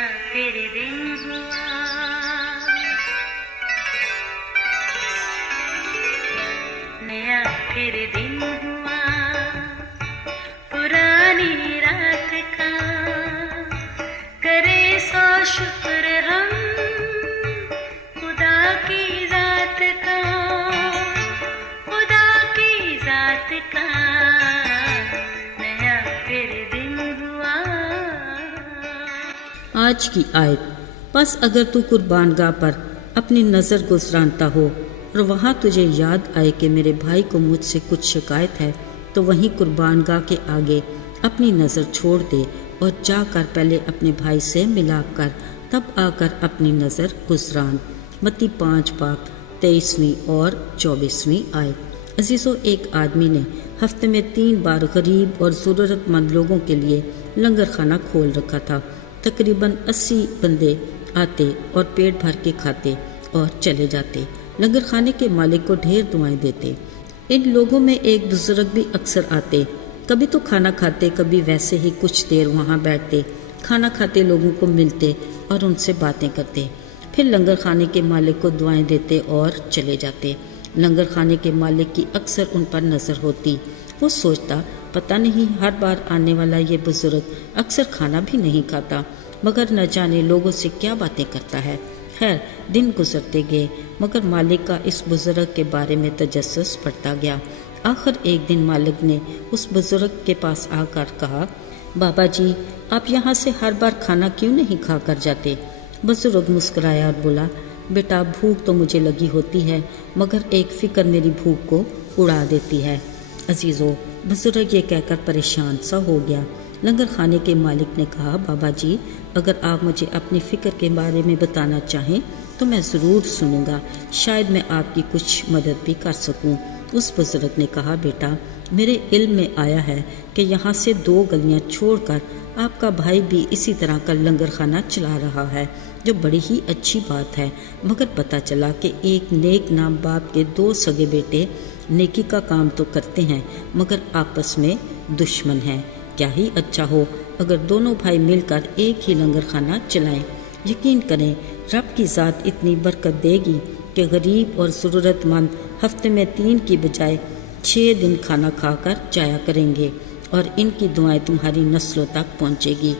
नया फिर दिन हुआ, नया फिर दिन हुआ, पुरानी रात का करे सो शुक्र हम खुदा की जात का, खुदा की जात का नया फिर दिन हुआ। आज की आयत। बस अगर तू कुर्बानगाह पर अपनी नज़र गुजरानता हो और वहाँ तुझे याद आए कि मेरे भाई को मुझसे कुछ शिकायत है, तो वहीं कुर्बानगाह के आगे अपनी नज़र छोड़ दे और जाकर पहले अपने भाई से मिलाप कर, तब आकर अपनी नज़र गुजरान। मत्ती 5 बाब 23वीं और 24वीं आयत। अजीज़ों, एक आदमी ने हफ्ते में 3 बार गरीब और ज़रूरतमंद लोगों के लिए लंगर खाना खोल रखा था। तकरीबन 80 बंदे आते और पेट भर के खाते और चले जाते। लंगर खाने के मालिक को ढेर दुआएं देते। इन लोगों में एक बुजुर्ग भी अक्सर आते, कभी तो खाना खाते, कभी वैसे ही कुछ देर वहाँ बैठते, खाना खाते लोगों को मिलते और उनसे बातें करते। फिर लंगर खाने के मालिक को दुआएं देते और चले जाते। लंगर खाने के मालिक की अक्सर उन पर नज़र होती। वो सोचता, पता नहीं हर बार आने वाला ये बुजुर्ग अक्सर खाना भी नहीं खाता, मगर न जाने लोगों से क्या बातें करता है। खैर, दिन गुजरते गए, मगर मालिक का इस बुजुर्ग के बारे में तजस्सुस बढ़ता गया। आखिर एक दिन मालिक ने उस बुजुर्ग के पास आकर कहा, बाबा जी, आप यहाँ से हर बार खाना क्यों नहीं खा कर जाते? बुजुर्ग मुस्कुराया और बोला, बेटा, भूख तो मुझे लगी होती है, मगर एक फ़िक्र मेरी भूख को उड़ा देती है। अजीज़ों, बुजुर्ग ये कहकर परेशान सा हो गया। लंगर खाने के मालिक ने कहा, बाबा जी, अगर आप मुझे अपनी फ़िक्र के बारे में बताना चाहें तो मैं ज़रूर सुनूंगा, शायद मैं आपकी कुछ मदद भी कर सकूं। उस बुजुर्ग ने कहा, बेटा, मेरे इल्म में आया है कि यहाँ से 2 गलियाँ छोड़कर आपका भाई भी इसी तरह का लंगर खाना चला रहा है, जो बड़ी ही अच्छी बात है। मगर पता चला कि एक नेक नाम बाप के 2 सगे बेटे नेकी का काम तो करते हैं, मगर आपस में दुश्मन हैं। क्या ही अच्छा हो अगर दोनों भाई मिलकर एक ही लंगर खाना चलाएं। यकीन करें, रब की ज़ात इतनी बरकत देगी कि गरीब और ज़रूरतमंद हफ्ते में 3 की बजाय 6 दिन खाना खाकर जाया करेंगे और इनकी दुआएं तुम्हारी नस्लों तक पहुँचेगी।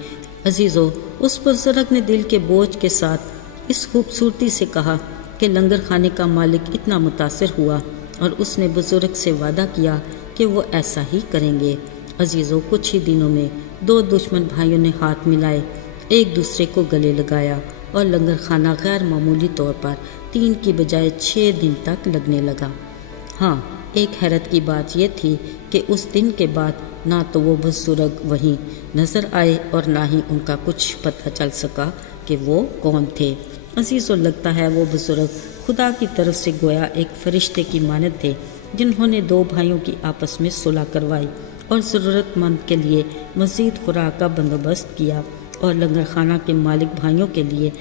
अजीज़ों, उस बुजुर्ग ने दिल के बोझ के साथ इस खूबसूरती से कहा कि लंगर खाने का मालिक इतना मुतासिर हुआ और उसने बुजुर्ग से वादा किया कि वो ऐसा ही करेंगे। अजीज़ों, कुछ ही दिनों में 2 दुश्मन भाइयों ने हाथ मिलाए, एक दूसरे को गले लगाया और लंगर खाना गैर मामूली तौर पर 3 की बजाय 6 दिन तक लगने लगा। हाँ, एक हैरत की बात यह थी कि उस दिन के बाद ना तो वो बुजुर्ग वहीं नज़र आए और ना ही उनका कुछ पता चल सका कि वो कौन थे। अजीज़ों, लगता है वो बुजुर्ग खुदा की तरफ से गोया एक फरिश्ते की मानद थे, जिन्होंने 2 भाइयों की आपस में सुलह करवाई और ज़रूरतमंद के लिए मज़ीद खुराक का बंदोबस्त किया, और लंगर खाना के मालिक भाइयों के लिए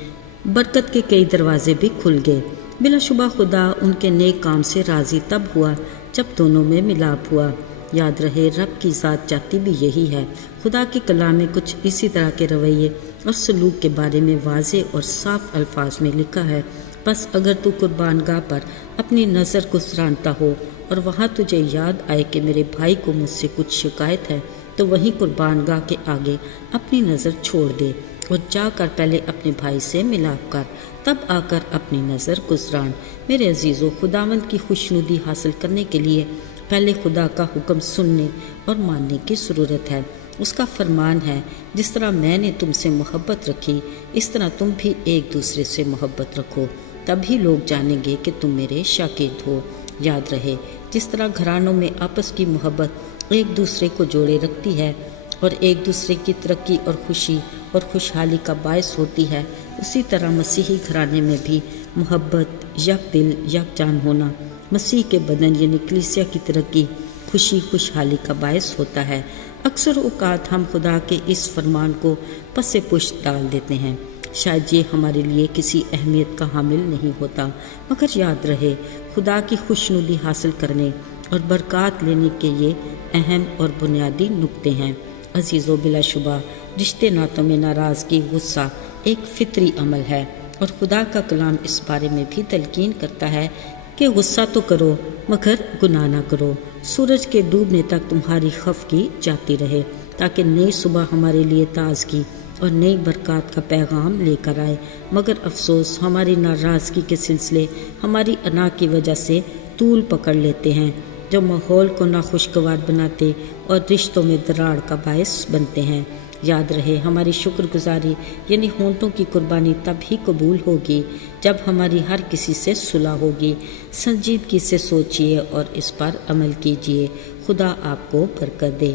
बरकत के कई दरवाजे भी खुल गए। बिलाशुबा खुदा उनके नेक काम से राज़ी तब हुआ जब दोनों में मिलाप हुआ। याद रहे, रब की ज़ात चाहती भी यही है। खुदा के कलाम में कुछ इसी तरह के रवैये और सलूक के बारे में वाज़े और साफ अल्फाज में लिखा है। बस अगर तू कुर्बानगाह पर अपनी नज़र गुजरानता हो और वहाँ तुझे याद आए कि मेरे भाई को मुझसे कुछ शिकायत है, तो वहीं कुर्बानगाह के आगे अपनी नज़र छोड़ दे और जाकर पहले अपने भाई से मिलाप कर, तब आकर अपनी नज़र गुजरान। मेरे अजीज़ों, खुदावंद की खुशनुदी हासिल करने के लिए पहले खुदा का हुक्म सुनने और मानने की ज़रूरत है। उसका फरमान है, जिस तरह मैंने तुमसे मोहब्बत रखी, इस तरह तुम भी एक दूसरे से मोहब्बत रखो, तभी लोग जानेंगे कि तुम मेरे शागिर्द हो। याद रहे, जिस तरह घरानों में आपस की मोहब्बत एक दूसरे को जोड़े रखती है और एक दूसरे की तरक्की और खुशी और खुशहाली का बायस होती है, उसी तरह मसीही घराने में भी मोहब्बत, यक दिल, यक जान होना मसीह के बदन यानी कलीसिया की तरक्की, खुशी, खुशहाली का बायस होता है। अक्सर औक़ात हम खुदा के इस फरमान को पसे पुश्त डाल देते हैं। शायद ये हमारे लिए किसी अहमियत का हामिल नहीं होता, मगर याद रहे, खुदा की खुशनुदी हासिल करने और बरक़ात लेने के ये अहम और बुनियादी नुक्ते हैं। अजीज़ों, बिलाशुबा رشتے ناتوں میں ناراضگی غصہ ایک فطری عمل ہے، اور خدا کا کلام اس بارے میں بھی تلقین کرتا ہے کہ غصہ تو کرو مگر گناہ نہ کرو۔ سورج کے ڈوبنے تک تمہاری خفگی جاتی رہے، تاکہ نئی صبح ہمارے لیے تازگی اور نئی برکات کا پیغام لے کر آئے۔ مگر افسوس، ہماری ناراضگی کے سلسلے ہماری انا کی وجہ سے طول پکڑ لیتے ہیں، جو ماحول کو ناخوشگوار بناتے اور رشتوں میں دراڑ کا باعث بنتے ہیں۔ یاد رہے، ہماری شکر گزاری یعنی ہونٹوں کی قربانی تب ہی قبول ہوگی جب ہماری ہر کسی سے صلح ہوگی۔ سنجیدگی سے سوچئے اور اس پر عمل کیجئے۔ خدا آپ کو برکت دے۔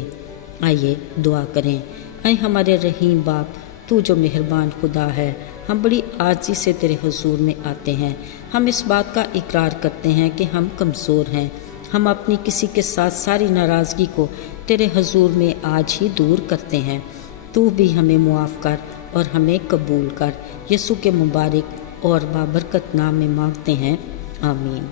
آئیے دعا کریں۔ اے ہمارے رحیم باپ، تو جو مہربان خدا ہے، ہم بڑی عاجزی سے تیرے حضور میں آتے ہیں۔ ہم اس بات کا اقرار کرتے ہیں کہ ہم کمزور ہیں۔ ہم اپنی کسی کے ساتھ ساری ناراضگی کو تیرے حضور میں آج ہی دور کرتے ہیں۔ تو بھی ہمیں معاف کر اور ہمیں قبول کر۔ یسوع کے مبارک اور بابرکت نام میں مانگتے ہیں، آمین۔